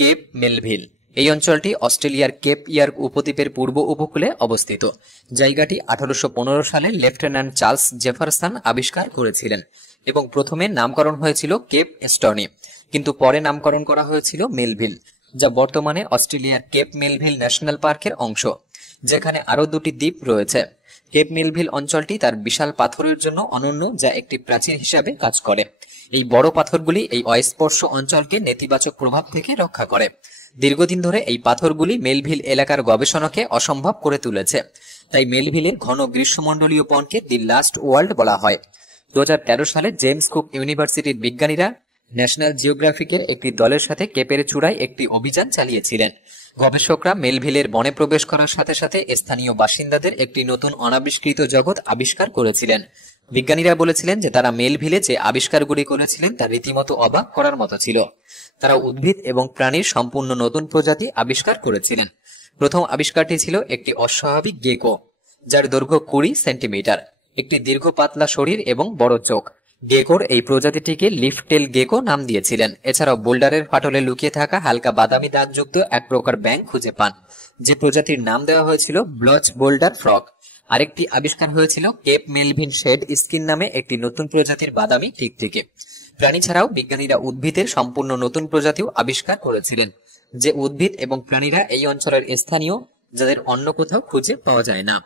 Cape Melville. এই অঞ্চলটি অস্ট্রেলিয়ার কেপ ইয়ার্ক উপদ্বীপের পূর্ব উপকূলে অবস্থিত। জায়গাটি 1815 সালে লেফটেন্যান্ট চার্লস জেফারসন আবিষ্কার করেছিলেন এবং প্রথমে নামকরণ হয়েছিল কেপ স্টনি, কিন্তু পরে নামকরণ করা হয়েছিল মেলভিল, যা বর্তমানে অস্ট্রেলিয়ার কেপ মেলভিল ন্যাশনাল পার্কের অংশ, যেখানে আরও দুটি দ্বীপ রয়েছে। কেপ মেলভিল অঞ্চলটি তার বিশাল পাথরের জন্য অনন্য, যা একটি প্রাচীর হিসাবে কাজ করে। এই বড় পাথরগুলি এই অস্পর্শ অঞ্চলকে নেতিবাচক প্রভাব থেকে রক্ষা করে। দীর্ঘদিন ধরে এই পাথরগুলি মেলভিল এলাকার গবেষণাকে অসম্ভব করে তুলেছে, তাই মেলভিলের ঘন গ্রীষ্মমণ্ডলীয় বনকে দি লাস্ট ওয়ার্ল্ড বলা হয়। 2013 সালে জেমস কুক ইউনিভার্সিটির বিজ্ঞানীরা ন্যাশনাল জিওগ্রাফিকের একটি দলের সাথে কেপের চূড়ায় একটি অভিযান চালিয়েছিলেন। গবেষকরা মেলভিলের বনে প্রবেশ করার সাথে সাথে স্থানীয় বাসিন্দাদের একটি নতুন অনাবিষ্কৃত জগৎ আবিষ্কার করেছিলেন। বিজ্ঞানীরা বলেছিলেন যে তারা মেলভিলে যে আবিষ্কারগুলি করেছিলেন তা রীতিমতো অবাক করার মতো ছিল। তারা উদ্ভিদ এবং প্রাণীর সম্পূর্ণ নতুন প্রজাতি আবিষ্কার করেছিলেন। প্রথম আবিষ্কারটি ছিল একটি অস্বাভাবিক গেকো, যার দৈর্ঘ্য 20 সেন্টিমিটার, একটি দীর্ঘ পাতলা শরীর এবং বড় চোখ। গেকোর এই প্রজাতিটিকে লিফটেল গেকো নাম দিয়েছিলেন। এছাড়াও বোল্ডারের ফাটলে লুকিয়ে থাকা হালকা বাদামি দাগযুক্ত এক প্রকার ব্যাঙ খুঁজে পান, যে প্রজাতির নাম দেওয়া হয়েছিল ব্লচ বোল্ডার ফ্রগ। আরেকটি আবিষ্কার হয়েছিল কেপ মেলভিন শেড স্কিন নামে একটি নতুন প্রজাতির বাদামি টিকটিকি। প্রাণী ছাড়াও বিজ্ঞানীরা উদ্ভিদের সম্পূর্ণ নতুন প্রজাতিও আবিষ্কার করেছিলেন, যে উদ্ভিদ এবং প্রাণীরা এই অঞ্চলের স্থানীয়, যাদের অন্য কোথাও খুঁজে পাওয়া যায় না।